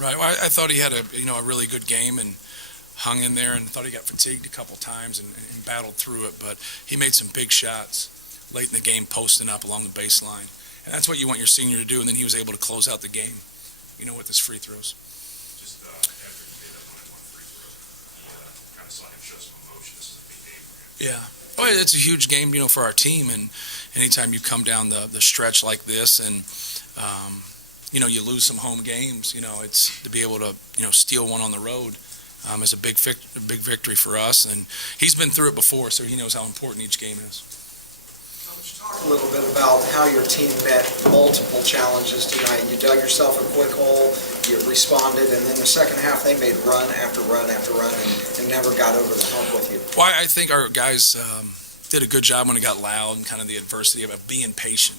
Right. Well, I thought he had a really good game and hung in there, and thought he got fatigued a couple times and battled through it. But he made some big shots late in the game, posting up along the baseline, and that's what you want your senior to do. And then he was able to close out the game, with his free throws. Just after he made that 1-1 free throw, he kind of saw him show some emotion. This is a big game for him. Yeah. Oh, it's a huge game, for our team. And anytime you come down the stretch like this, and you lose some home games, it's to be able to steal one on the road is a big victory for us. And he's been through it before, so he knows how important each game is. Coach, talk a little bit about how your team met multiple challenges tonight. You dug yourself a quick hole, you responded, and then the second half they made run after run after run and never got over the hump with you. Well, I think our guys did a good job when it got loud and kind of the adversity of being patient.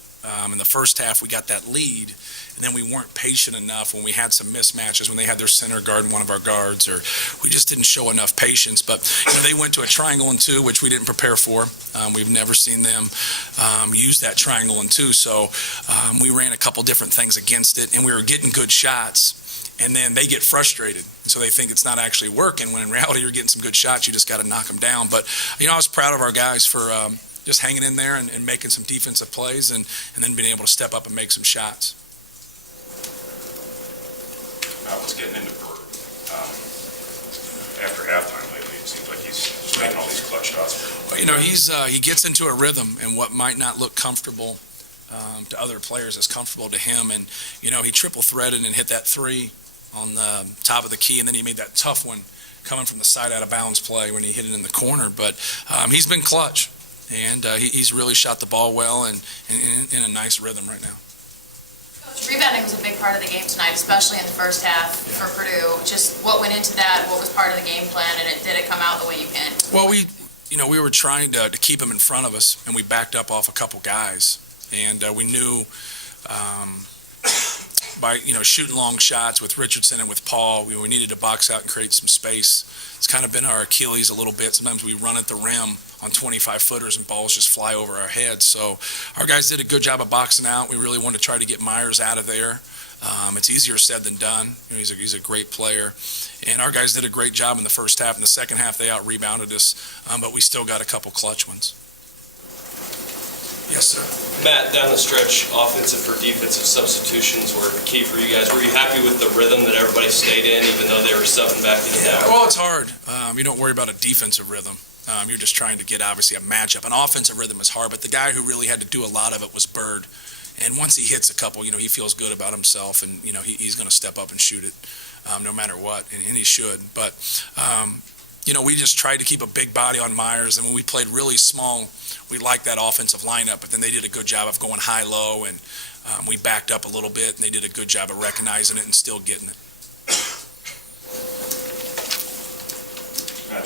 In the first half, we got that lead, and then we weren't patient enough when we had some mismatches, when they had their center guard and one of our guards, or we just didn't show enough patience. But they went to a triangle and two, which we didn't prepare for. We've never seen them use that triangle and two, so we ran a couple different things against it, and we were getting good shots. And then they get frustrated, so they think it's not actually working, when in reality you're getting some good shots, you just got to knock them down. But, I was proud of our guys for just hanging in there and making some defensive plays and then being able to step up and make some shots. Let's get into Purdue. After halftime lately, it seems like he's just making all these clutch shots. Well, he gets into a rhythm, and what might not look comfortable to other players is comfortable to him. And, he triple-threaded and hit that three on the top of the key, and then he made that tough one coming from the side out of bounds play when he hit it in the corner. But he's been clutch, and he's really shot the ball well and in a nice rhythm right now. Coach, rebounding was a big part of the game tonight, especially in the first half for Purdue. Just what went into that, what was part of the game plan, and did it come out the way you can? Well, we were trying to keep him in front of us, and we backed up off a couple guys. And we knew by shooting long shots with Richardson and with Paul, we needed to box out and create some space. It's kind of been our Achilles a little bit. Sometimes we run at the rim on 25-footers and balls just fly over our heads. So our guys did a good job of boxing out. We really wanted to try to get Myers out of there. It's easier said than done. He's a great player. And our guys did a great job in the first half. In the second half, they out-rebounded us, but we still got a couple clutch ones. Yes, sir. Matt, down the stretch, offensive or defensive substitutions were key for you guys. Were you happy with the rhythm that everybody stayed in, even though they were subbing back in and out? Well, it's hard. You don't worry about a defensive rhythm. You're just trying to get, obviously, a matchup. An offensive rhythm is hard, but the guy who really had to do a lot of it was Bird. And once he hits a couple, he feels good about himself, and, he's going to step up and shoot it no matter what, and he should. But, we just tried to keep a big body on Myers, and when we played really small, we liked that offensive lineup, but then they did a good job of going high-low, and we backed up a little bit, and they did a good job of recognizing it and still getting it.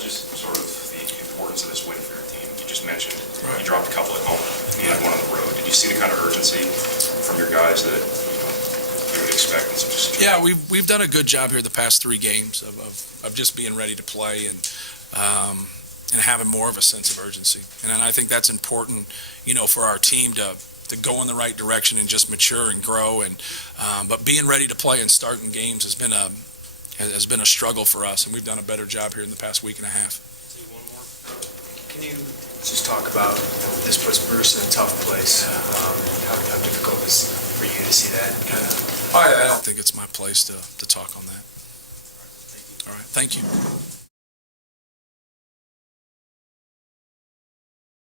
Just sort of the importance of this win for your team. You just mentioned Right. you dropped a couple at home, you had one on the road. Did you see the kind of urgency from your guys that you would expect in such a situation? Yeah, we've done a good job here the past 3 games of just being ready to play and having more of a sense of urgency. And I think that's important, for our team to go in the right direction and just mature and grow. And but being ready to play and starting games has been a struggle for us, and we've done a better job here in the past week and a half. Can you just talk about this puts Bruce in a tough place? How difficult is it for you to see that kind of? I don't think it's my place to talk on that. All right, thank you.